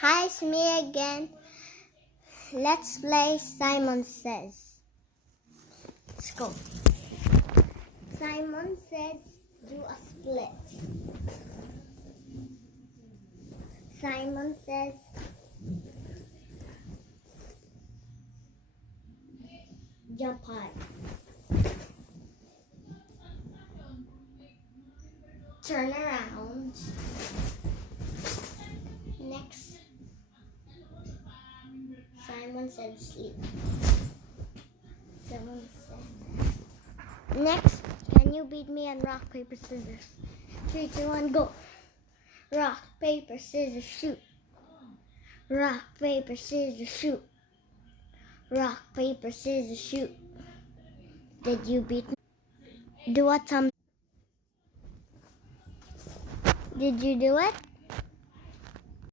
Hi, it's me again. Let's play Simon Says. Let's go. Simon says, do a split. Simon says, jump high. Turn around. Next, Simon said sleep. Simon said, next, can you beat me on rock, paper, scissors? 3, 2, 1, go. Rock, paper, scissors, shoot. Rock, paper, scissors, shoot. Rock, paper, scissors, shoot. Did you beat me? Do what, Tom? Did you do it?